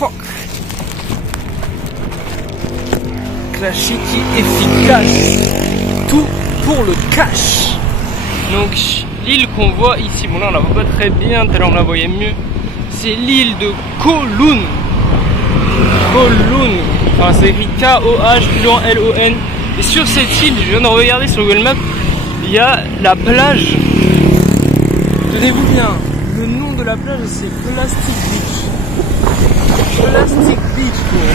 fuck. Classique efficace. Tout pour le cash. Donc l'île qu'on voit ici, bon là on la voit pas très bien, tout à l'heure on la voyait mieux. C'est l'île de Kowloon. Kowloon. Enfin c'est écrit K-O-H plus loin L-O-N. Et sur cette île, je viens de regarder sur Google Maps, il y a la plage. Tenez-vous bien, le nom de la plage c'est Plastic Beach. Plastic Beach quoi.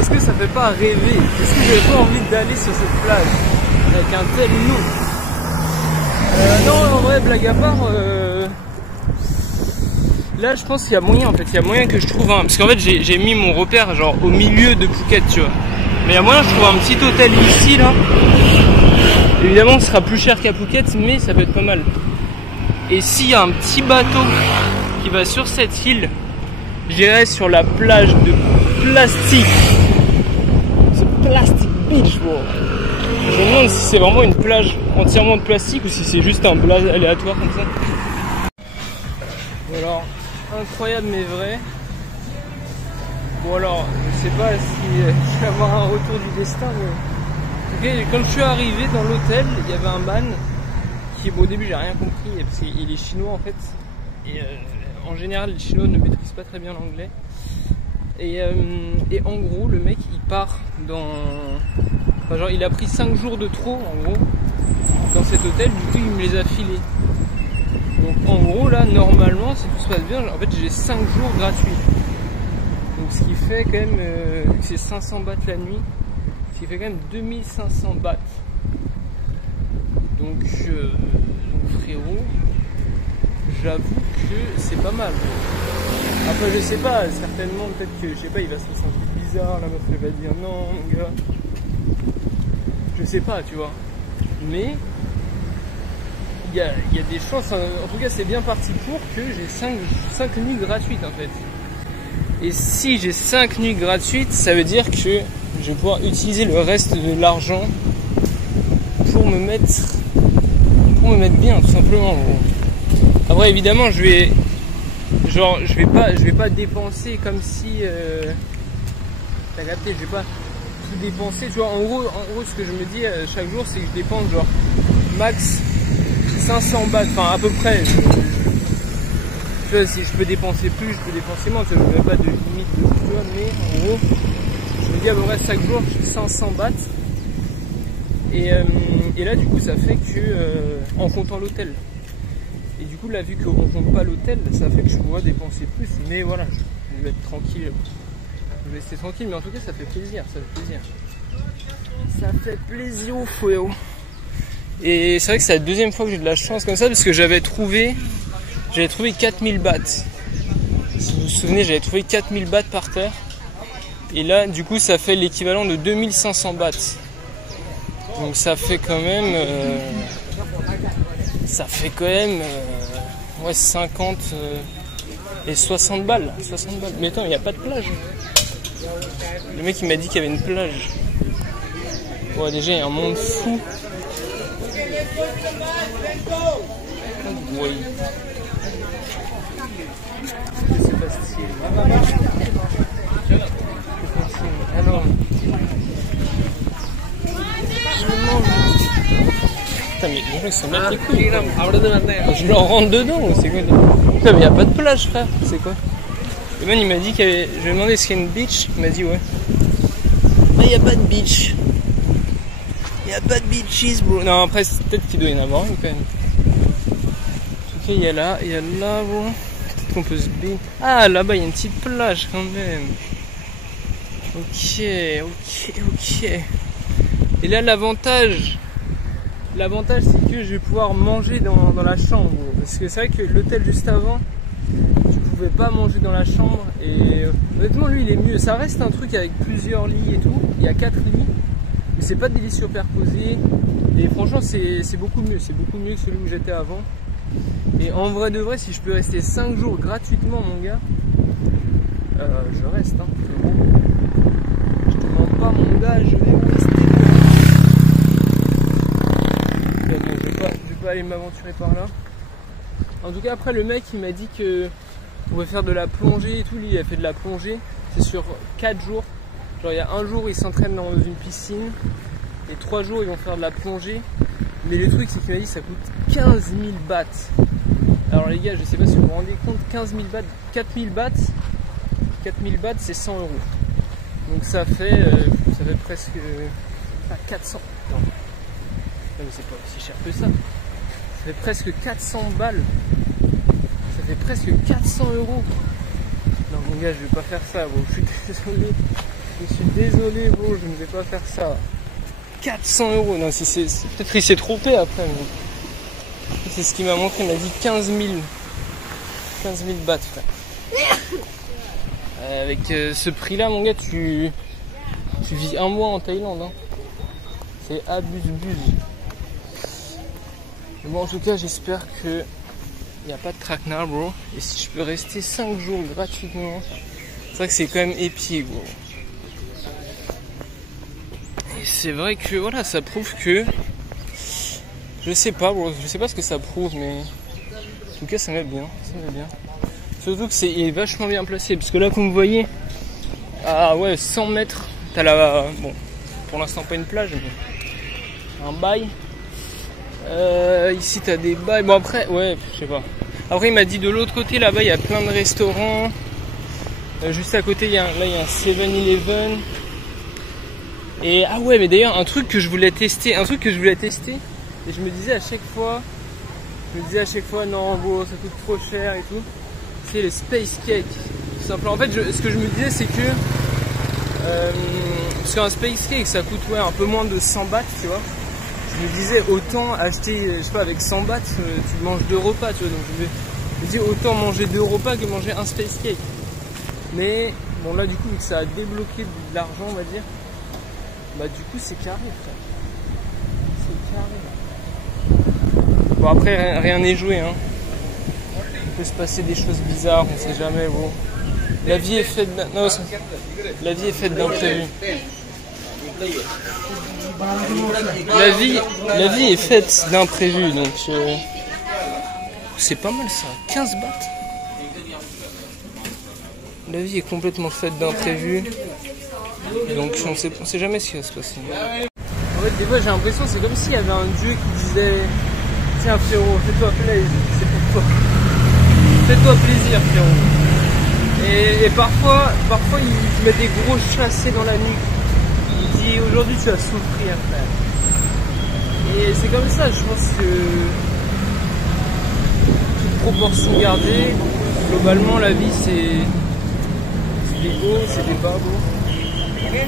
Est-ce que ça fait pas rêver? Est-ce que j'avais pas envie d'aller sur cette plage avec un tel nom? Non en vrai blague à part, là je pense qu'il y a moyen en fait, il y a moyen que je trouve un... Parce qu'en fait j'ai mis mon repère genre au milieu de Phuket tu vois. Mais il y a moyen que je trouve un petit hôtel ici là. Évidemment ce sera plus cher qu'à Phuket mais ça peut être pas mal. Et s'il y a un petit bateau qui va sur cette île, j'irai sur la plage de Plastic. C'est Plastic Beach bro. Je me demande si c'est vraiment une plage entièrement de plastique ou si c'est juste un blaze aléatoire comme ça. Bon alors, incroyable mais vrai. Bon alors, je sais pas si je vais avoir un retour du destin mais... Ok, quand je suis arrivé dans l'hôtel, il y avait un man qui, bon, au début j'ai rien compris parce qu'il est chinois en fait. Et en général les Chinois ne maîtrisent pas très bien l'anglais. Et en gros le mec il part dans... Enfin, genre il a pris 5 jours de trop en gros dans cet hôtel, du coup il me les a filés. Donc en gros là normalement si tout se passe bien, en fait j'ai 5 jours gratuits. Donc ce qui fait quand même, vu que c'est 500 bahts la nuit, ce qui fait quand même 2500 bahts. Donc frérot, j'avoue que c'est pas mal. Après je sais pas, certainement peut-être que, je sais pas, il va se ressentir bizarre, la meuf elle va dire non mon gars. Je sais pas, tu vois. Mais il y a des chances, en tout cas c'est bien parti pour que j'ai 5 nuits gratuites en fait. Et si j'ai 5 nuits gratuites, ça veut dire que je vais pouvoir utiliser le reste de l'argent pour me mettre bien tout simplement. Après évidemment je vais pas dépenser comme si t'as capté, je vais pas tout dépenser, tu vois. En gros ce que je me dis chaque jour c'est que je dépense genre max 500 bahts, enfin à peu près. Tu vois, si je peux dépenser plus, je peux dépenser moins, tu vois, je ne mets pas de limite de tout, tu vois, mais en gros je me dis à peu près chaque jour j'ai 500 bahts. Et là du coup ça fait que en comptant l'hôtel. Et du coup là vu qu'on compte pas l'hôtel, ça fait que je pourrais dépenser plus. Mais voilà, je vais être tranquille. Je vais rester tranquille, mais en tout cas ça fait plaisir, ça fait plaisir. Ça fait plaisir au fouet. Et c'est vrai que c'est la deuxième fois que j'ai de la chance comme ça, parce que j'avais trouvé 4000 bahts. Si vous vous souvenez, j'avais trouvé 4000 bahts par terre. Et là du coup ça fait l'équivalent de 2500 bahts. Donc ça fait quand même ouais, 50 et 60 balles. 60 balles. Mais attends, il n'y a pas de plage. Le mec il m'a dit qu'il y avait une plage. Ouais, déjà il y a un monde fou. Oui. Que se passe-t-il? Ah non. Putain mais les gens ils s'en mettent les couilles. Je leur rentre dedans ou c'est quoi? Putain mais y a pas de plage frère, c'est quoi? Le man il m'a dit qu'il y avait... Je lui ai demandé est-ce qu'il y a une beach, il m'a dit ouais. Ah y a pas de beach. Y a pas de beaches bro. Non après peut-être qu'il doit y en avoir une quand même. En tout cas il y a là bro. Peut-être qu'on peut se baigner. Ah là-bas il y a une petite plage quand même. Ok. Et là l'avantage c'est que je vais pouvoir manger dans la chambre. Parce que c'est vrai que l'hôtel juste avant, tu pouvais pas manger dans la chambre. Et honnêtement lui il est mieux. Ça reste un truc avec plusieurs lits et tout. Il y a 4 lits. Mais c'est pas des lits superposés. Et franchement c'est beaucoup mieux. C'est beaucoup mieux que celui où j'étais avant. Et en vrai de vrai, si je peux rester 5 jours gratuitement mon gars, je reste hein. Je te mens pas mon gars, je vais rester. Je vais pas aller m'aventurer par là. En tout cas après le mec il m'a dit que pouvait faire de la plongée et tout. Lui il a fait de la plongée, c'est sur 4 jours. Genre il y a un jour il s'entraîne dans une piscine et 3 jours ils vont faire de la plongée. Mais le truc c'est qu'il m'a dit ça coûte 15 000 bahts. Alors les gars, je sais pas si vous vous rendez compte, 15 000 bahts, 4 000 bahts, 4 000 bahts c'est 100 euros. Donc ça fait presque 400. Non mais c'est pas aussi cher que ça. Ça fait presque 400 balles. Ça fait presque 400 euros. Non mon gars, je vais pas faire ça, bro. Je suis désolé. Je suis désolé, bro. Je ne vais pas faire ça. 400 euros. Non, peut-être il s'est trompé après. Mais c'est ce qu'il m'a montré. Il m'a dit 15 000 bahts, frère. Avec ce prix-là, mon gars, tu vis un mois en Thaïlande. Hein. C'est abuse-buse. Bon, en tout cas, j'espère que il n'y a pas de traquenard, bro. Et si je peux rester 5 jours gratuitement, c'est vrai que c'est quand même épique, bro. Et c'est vrai que, voilà, ça prouve que... Je sais pas, bro. Je sais pas ce que ça prouve, mais... En tout cas, ça m'aide bien. Ça m'aide bien. Surtout que il est vachement bien placé. Parce que là, comme vous voyez, à 100 mètres, t'as la... Bon, pour l'instant, pas une plage, mais... Un bail. Ici t'as des bails. Bon après, ouais, je sais pas. Après il m'a dit de l'autre côté là-bas il y a plein de restaurants. Juste à côté il y a un 7-Eleven. Et ah ouais, mais d'ailleurs un truc que je voulais tester, et je me disais à chaque fois, non bon ça coûte trop cher et tout. C'est le space cake. Tout simplement. En fait ce que je me disais c'est que parce qu'un space cake ça coûte un peu moins de 100 bahts, tu vois. Je me disais autant acheter, je sais pas, avec 100 bahts, tu manges 2 repas, tu vois. Donc je me dis autant manger 2 repas que manger un space cake. Mais bon là du coup vu que ça a débloqué de l'argent on va dire, bah du coup c'est carré frère. C'est carré. Bon après rien n'est joué hein. Il peut se passer des choses bizarres, on sait jamais bon. La vie est faite d'imprévus. La vie est faite d'imprévus, donc c'est pas mal ça, 15 bahts. La vie est complètement faite d'imprévus, donc on sait jamais ce qui va se passer. En fait, des fois j'ai l'impression c'est comme s'il y avait un dieu qui disait tiens frérot, fais-toi plaisir, c'est pour toi. Fais-toi plaisir frérot. Et parfois il met des gros chassés dans la nuque. Il dit aujourd'hui tu vas souffrir frère. Et c'est comme ça, je pense que toute proportion gardée, globalement la vie c'est des beaux, c'est des pas beaux. Ah.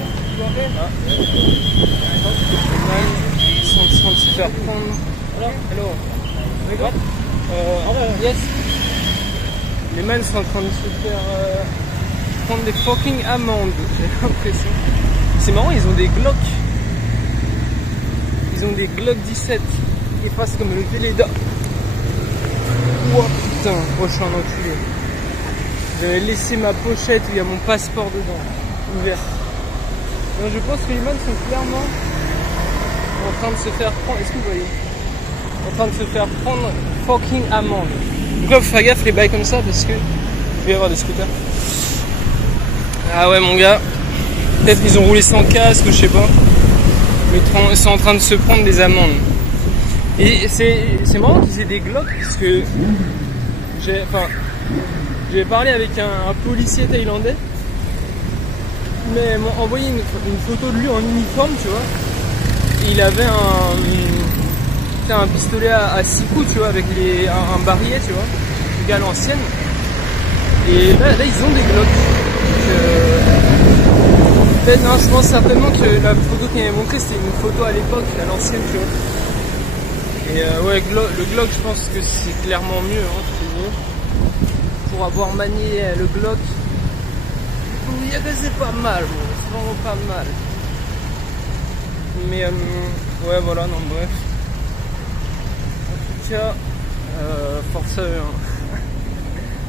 Ils sont en train de se faire prendre. Hello. What? Yes. Les mecs sont en train de se faire prendre des fucking amendes, j'ai l'impression. C'est marrant, ils ont des Glock. Ils ont des Glock 17. Ils fassent comme le Véleda. Oh putain, oh je suis un enculé. J'avais laissé ma pochette où il y a mon passeport dedans, ouvert. Donc je pense que les mecs sont clairement en train de se faire prendre. Est-ce que vous voyez? En train de se faire prendre fucking amende. Donc là, faut faire gaffe les bails comme ça parce que il va y avoir des scooters. Ah ouais mon gars. Peut-être qu'ils ont roulé sans casque ou je sais pas. Mais ils sont en train de se prendre des amendes. Et c'est marrant qu'ils aient des Glock parce que j'ai parlé avec un policier thaïlandais. Mais ils m'ont envoyé une photo de lui en uniforme, tu vois. Et il avait un pistolet à 6 coups, tu vois, avec un barillet, tu vois. Le gars à l'ancienne. Et là ils ont des Glock. Non, je pense certainement que la photo qu'il m'avait montrée c'était une photo à l'époque, à l'ancienne, tu vois. Et ouais, le Glock, je pense que c'est clairement mieux, hein, c'est mieux. Pour avoir manié le Glock, c'est pas mal, bon, c'est vraiment pas mal. Mais ouais, voilà, non, bref. En tout cas, force à eux. Hein.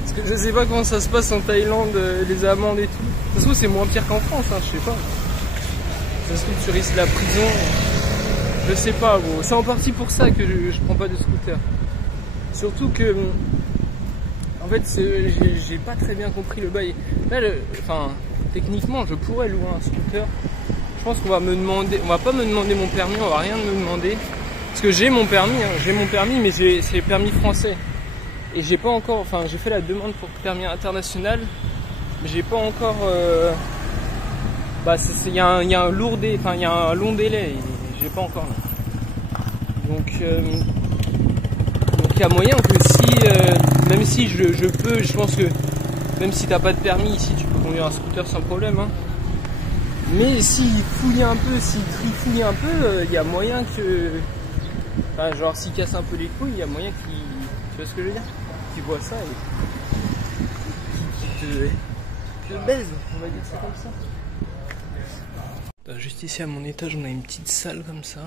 Parce que je sais pas comment ça se passe en Thaïlande, les amendes et tout. Ça se trouve c'est moins pire qu'en France, hein, je sais pas. Ça se trouve tu risques la prison. Je sais pas, gros. C'est en partie pour ça que je prends pas de scooter. Surtout que En fait, j'ai pas très bien compris le bail. Là, enfin, techniquement, je pourrais louer un scooter. Je pense qu'on va me demander, on va pas me demander mon permis, on va rien me demander. Parce que j'ai mon permis, mais c'est le permis français. Et j'ai pas encore, enfin, j'ai fait la demande pour le permis international, mais j'ai pas encore. Il y a un lourd délai, enfin, il y a un long délai. J'ai pas encore là. Donc il y a moyen que si, même si je peux, je pense que même si t'as pas de permis ici, tu peux conduire un scooter sans problème. Hein. Mais s'il fouille un peu, s'il trifouille un peu, il y a moyen que, enfin, genre s'il casse un peu les couilles, il y a moyen qu'il, tu vois ce que je veux dire, qu'il voit ça et qu'il te baise, on va dire ça comme ça. Juste ici à mon étage, on a une petite salle comme ça,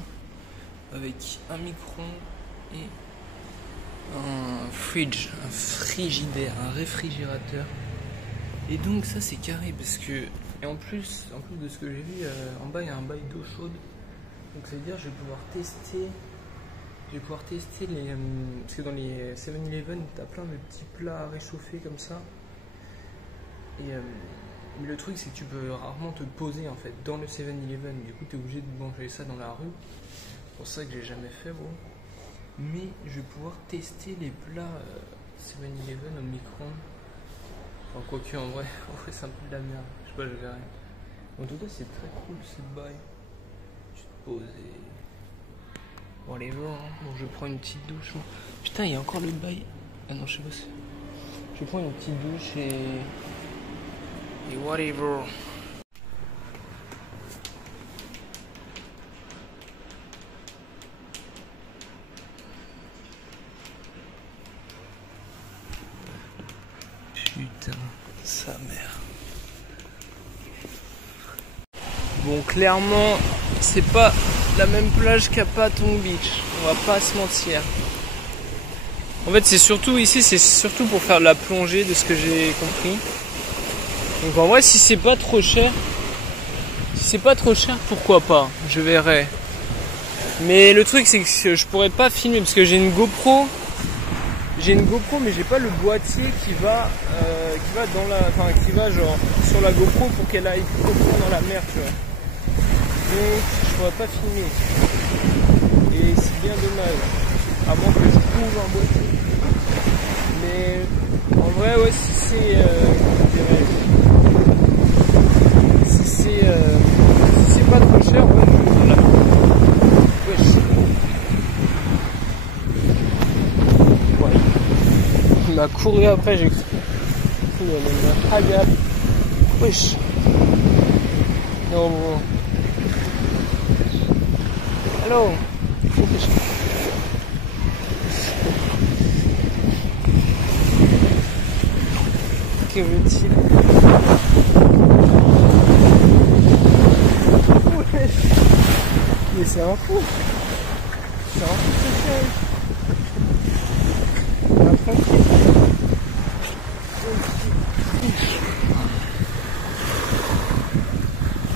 avec un micro-ondes et un frigidaire, un réfrigérateur. Et donc ça c'est carré parce que, et en plus de ce que j'ai vu, en bas il y a un bail d'eau chaude. Donc ça veut dire que je vais pouvoir tester les, parce que dans les 7-Eleven t'as plein de petits plats à réchauffer comme ça. Et mais le truc c'est que tu peux rarement te poser en fait dans le 7-Eleven. Du coup t'es obligé de manger ça dans la rue. C'est pour ça que j'ai jamais fait gros. Mais je vais pouvoir tester les plats 7-Eleven au micro-ondes. Enfin, quoique en vrai c'est un peu de la merde. Je sais pas, je verrai. En tout cas c'est très cool ce bail. Tu te poses et... Bon allez voir, hein. Bon je prends une petite douche. Putain il y a encore le bail. Ah non je sais pas si... Je prends une petite douche et whatever. Putain, sa mère. Bon, clairement, c'est pas la même plage qu'à Patong Beach. On va pas se mentir. En fait, c'est surtout ici, c'est surtout pour faire de la plongée, de ce que j'ai compris. Donc en vrai, si c'est pas trop cher, pourquoi pas, je verrai. Mais le truc, c'est que je pourrais pas filmer parce que j'ai une GoPro. Mais j'ai pas le boîtier qui va dans la, enfin qui va genre sur la GoPro pour qu'elle aille dans la mer, tu vois. Donc je pourrais pas filmer. Et c'est bien dommage. À moins que je trouve un boîtier. Mais en vrai ouais si c'est si c'est pas trop cher, ouais, je la il m'a couru après, j'ai cru elle m'a agap. Wesh. Non bon. Hello. Que veut-il? Wesh. Mais c'est un fou. C'est un fou social.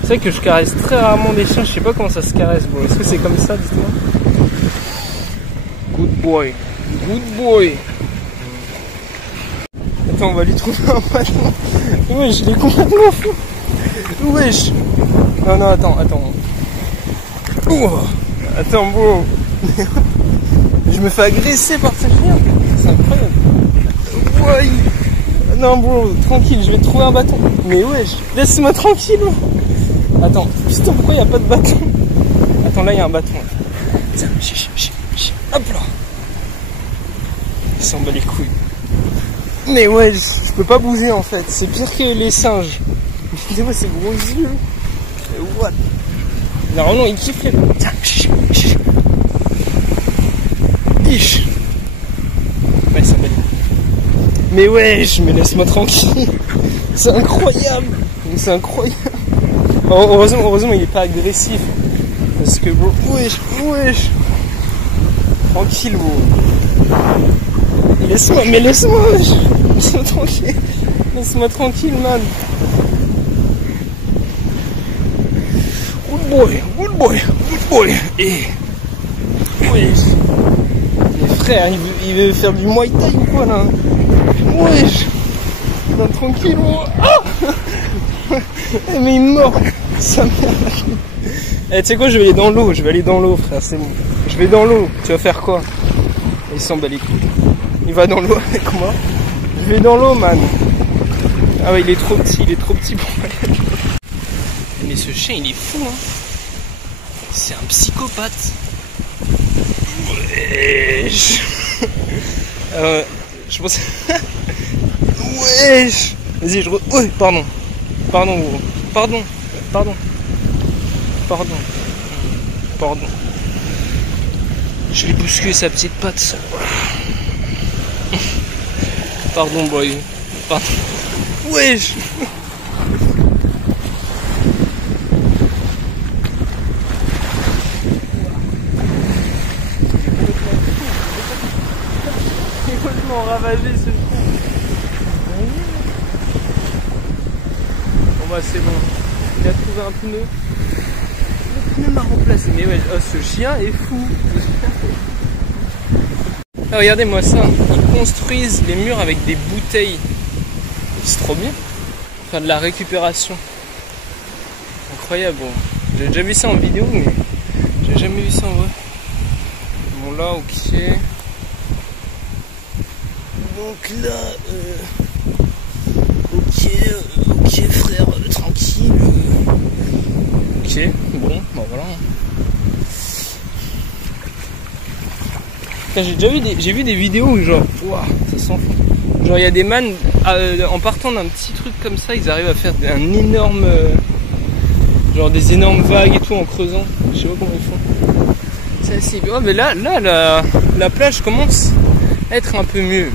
C'est vrai que je caresse très rarement des chiens, je sais pas comment ça se caresse, bon. Est-ce que c'est comme ça, dites-moi? Good boy. Good boy. Attends, on va lui trouver un bâton. Wesh, il est complètement fou. Wesh. Non, attends. Ouh. Attends, bro. Je me fais agresser par ce chien. C'est incroyable. Ouais. Non, bro, tranquille, je vais te trouver un bâton. Mais wesh, laisse-moi tranquille. Attends, putain, pourquoi il n'y a pas de bâton? Attends, là il y a un bâton. Tiens, hop là. Il s'en bat les couilles. Mais wesh, je peux pas bouger en fait. C'est pire que les singes. Regardez-moi ces gros yeux. What? Normalement, il kiffe les... Tiens, Biche. Ouais, il s'en bat les couilles. Mais wesh, mais laisse-moi tranquille. C'est incroyable. C'est incroyable. Heureusement il est pas agressif. Parce que bro, wesh. Tranquille bro. Laisse-moi, wesh. Laisse-moi tranquille. Laisse-moi tranquille man. Good boy. Et wesh. Mais frère, il veut faire du Muay Thai ou quoi là? Wesh. Non, tranquille, oh. Ah. Mais il me mord. Ça merde. Eh, tu sais quoi, je vais aller dans l'eau. Je vais aller dans l'eau, frère, c'est bon. Je vais dans l'eau. Tu vas faire quoi? Il s'en bat les couilles. Il va dans l'eau avec moi. Je vais dans l'eau, man. Ah ouais, il est trop petit pour moi. Mais ce chien, il est fou, hein. C'est un psychopathe. Wesh. Je pense... Wesh. Vas-y, je... Ouais, pardon. Pardon. Je l'ai bousculé sa petite patte, ça. Pardon, boy. Pardon. Wesh. Ravagé ce trou. Bon bah c'est bon. Il a trouvé un pneu. Le pneu m'a remplacé. Mais ouais, oh, ce chien est fou. Ah, regardez-moi ça. Ils construisent les murs avec des bouteilles. C'est trop bien. Enfin de la récupération. Incroyable. Bon. J'ai déjà vu ça en vidéo, mais j'ai jamais vu ça en vrai. Bon là, ok. Donc là, ok frère, tranquille. Ok, bon, bah voilà. J'ai vu des vidéos où genre, waouh, ça s'en fout. Genre il y a des man, en partant d'un petit truc comme ça, ils arrivent à faire un énorme, genre des énormes vagues et tout en creusant. Je sais pas comment ils font. C'est assez. Oh mais là la plage commence à être un peu mieux.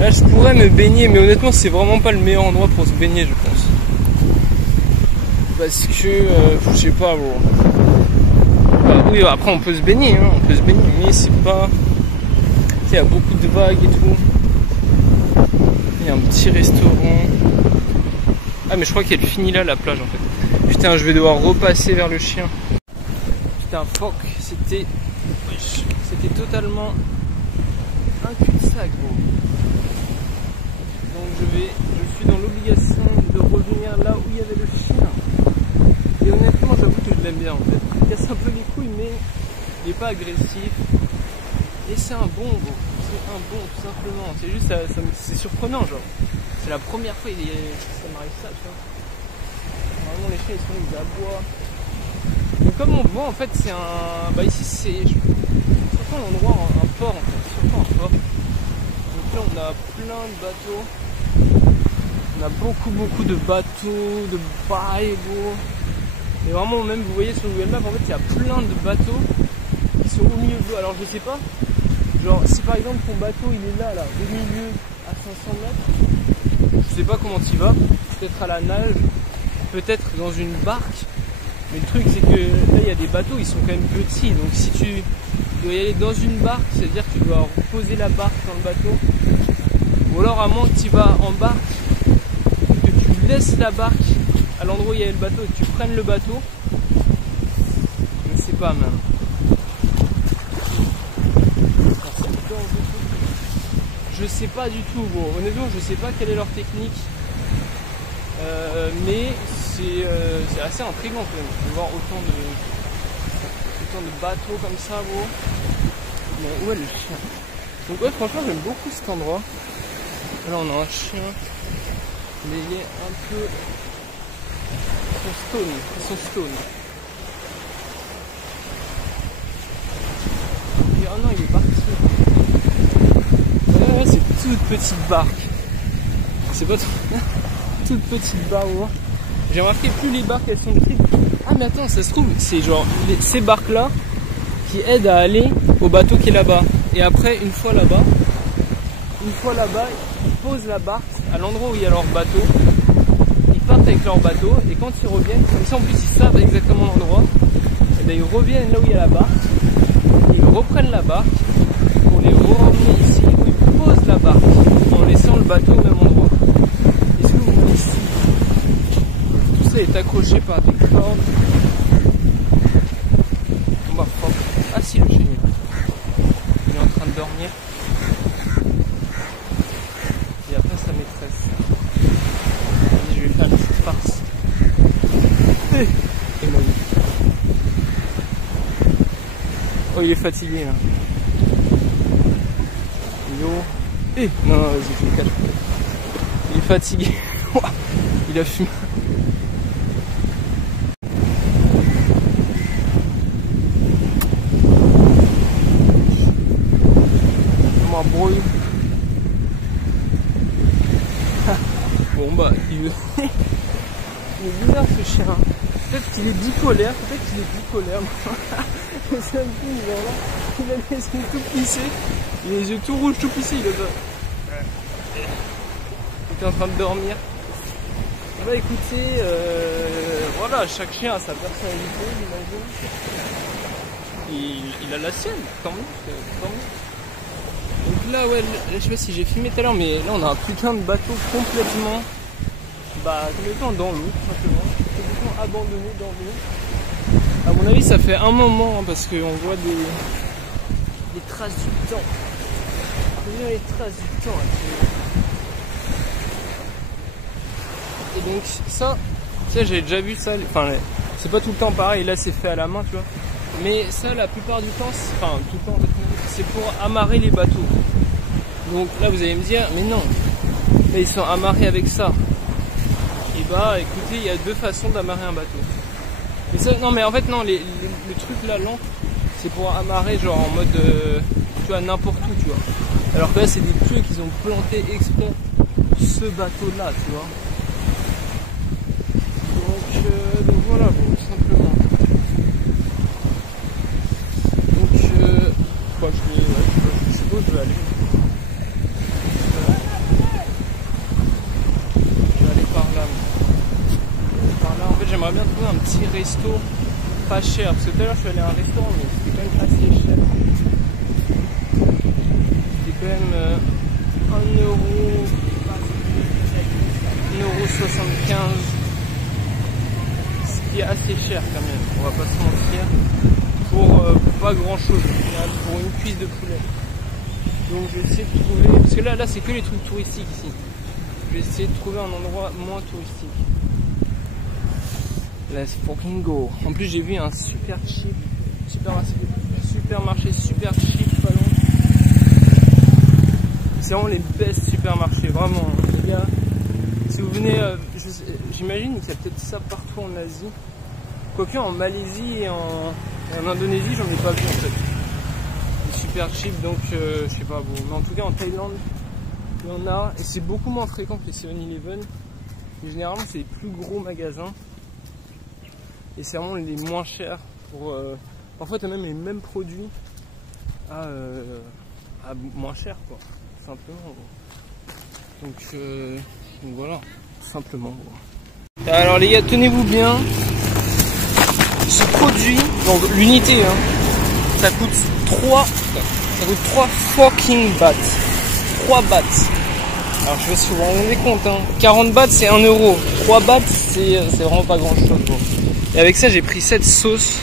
Là je pourrais me baigner, mais honnêtement c'est vraiment pas le meilleur endroit pour se baigner, je pense. Parce que je sais pas, bon. Bah, oui, après on peut se baigner, hein, mais c'est pas. Il y a beaucoup de vagues et tout. Il y a un petit restaurant. Ah mais je crois qu'elle finit là la plage en fait. Putain, je vais devoir repasser vers le chien. Putain, fuck, c'était totalement un cul-de-sac, gros. Donc je suis dans l'obligation de revenir là où il y avait le chien. Et honnêtement, j'avoue que je l'aime bien en fait. Il casse un peu les couilles, mais il n'est pas agressif. Et c'est un bon, gros. C'est un bon, tout simplement. C'est juste, c'est surprenant, genre. C'est la première fois que ça m'arrive ça, tu vois. Normalement, les chiens, ils sont là, ils aboient. Donc comme on voit, en fait, c'est un... Bah ici, c'est surtout un endroit, un port, en fait. Surtout un port. Donc là, on a plein de bateaux. On a beaucoup de bateaux, de bails, gros. Et vraiment, même, vous voyez sur Google Maps, en fait, il y a plein de bateaux qui sont au milieu de l'eau. Alors, je sais pas, genre, si par exemple ton bateau, il est là, au milieu, à 500 mètres, je sais pas comment tu vas, peut-être à la nage, peut-être dans une barque. Mais le truc, c'est que là, il y a des bateaux, ils sont quand même petits. Donc, si tu dois y aller dans une barque, c'est-à-dire que tu dois poser la barque dans le bateau. Ou alors, à moins que tu vas en barque, que tu laisses la barque à l'endroit où il y avait le bateau et que tu prennes le bateau, je sais pas même. Je sais pas du tout, bon, honnêtement je sais pas quelle est leur technique, mais c'est assez intriguant quand même de voir autant de bateaux comme ça, gros. Mais où est le chien? Donc ouais, franchement j'aime beaucoup cet endroit. Là on a un chien, mais il est un peu... Ils sont stone. Et oh non, il est parti. Ouais, c'est toute petite barque. C'est pas toute petite barque. J'ai remarqué, plus les barques elles sont petites. Ah mais attends, ça se trouve, c'est genre ces barques là qui aident à aller au bateau qui est là-bas. Et après, une fois là-bas, ils posent la barque à l'endroit où il y a leur bateau. Partent avec leur bateau et quand ils reviennent, comme ça en plus ils savent exactement l'endroit, et bien ils reviennent là où il y a la barque, ils reprennent la barque pour les ramener ici où ils posent la barque en laissant le bateau au même endroit. Est-ce que vous voyez ici? Tout ça est accroché par des cordes. On va prendre. Ah si, le chien il est en train de dormir. farce. Oh, il est fatigué là. Yo. Non, vas-y, je me cache. Il est fatigué. Il a fumé. Je m'embrouille. Bon bah, il est bizarre ce chien. Peut-être qu'il est bipolaire, C'est un peu genre là, il a les yeux tout plissés, il a les yeux tout rouges, tout plissés, il est en train de dormir. Bah écoutez, voilà, chaque chien a sa personnalité, j'imagine. Il a la sienne, tant mieux, tant mieux. Donc là, ouais, là, je sais pas si j'ai filmé tout à l'heure, mais là on a un putain de bateau complètement dans l'eau, tout simplement. Complètement abandonné dans l'eau. À mon avis, ça fait un moment, hein, parce qu'on voit des traces du temps. On voit les traces du temps. Et donc ça, tu sais, j'ai déjà vu ça. Enfin, c'est pas tout le temps pareil. Là, c'est fait à la main, tu vois. Mais ça, la plupart du temps, enfin tout le temps, c'est pour amarrer les bateaux. Donc là, vous allez me dire, mais non, là, ils sont amarrés avec ça. Et bah, écoutez, il y a deux façons d'amarrer un bateau. Et ça, non, mais en fait, non, le truc là, l'encre, c'est pour amarrer, genre en mode, tu vois, n'importe où, tu vois. Alors que là, c'est des trucs qu'ils ont planté exprès ce bateau-là, tu vois. Donc voilà, bon, tout simplement. Donc, quoi, je sais pas où je vais aller. Je vais aller par là. En fait, j'aimerais bien trouver un petit resto pas cher. Parce que tout à l'heure, je suis allé à un restaurant, mais c'était quand même assez cher. C'était quand même 1,75€. Ce qui est assez cher quand même, on va pas se mentir. Pour pas grand chose, pour une cuisse de poulet. Donc je vais essayer de trouver. Parce que là c'est que les trucs touristiques ici. Je vais essayer de trouver un endroit moins touristique. Let's fucking go. En plus j'ai vu un super cheap supermarché super cheap pas loin. C'est vraiment les best supermarchés, vraiment les gars. Si vous venez, j'imagine qu'il y a peut-être ça partout en Asie. Quoique en Malaisie et en Indonésie j'en ai pas vu en fait. C'est super cheap donc je sais pas bon. Mais en tout cas en Thaïlande il y en a et c'est beaucoup moins fréquent que les 7-Eleven. Mais généralement c'est les plus gros magasins. Et c'est vraiment les moins chers pour parfois tu as même les mêmes produits à moins cher quoi, tout simplement. Donc voilà, tout simplement. Alors les gars, tenez-vous bien. Ce produit, donc l'unité, hein, ça coûte 3 fucking bahts. 3 bahts. Alors je sais pas si vous vous rendez compte, hein. 40 bahts c'est 1 euro. 3 bahts c'est vraiment pas grand chose. Bon. Et avec ça j'ai pris 7 sauces.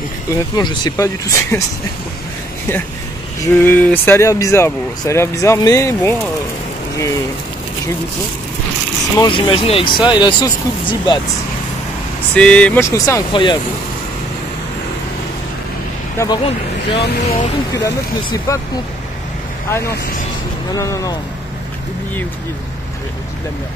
Donc honnêtement je sais pas du tout ce que c'est. Ça a l'air bizarre, bon. Ça a l'air bizarre, mais bon, je vais goûter. Il se mange j'imagine avec ça. Et la sauce coûte 10 bahts. Moi je trouve ça incroyable. Là, par contre, je viens de me rendre compte que la meuf ne sait pas compte. Ah non, si. Non. Oubliez. Je dis de la merde.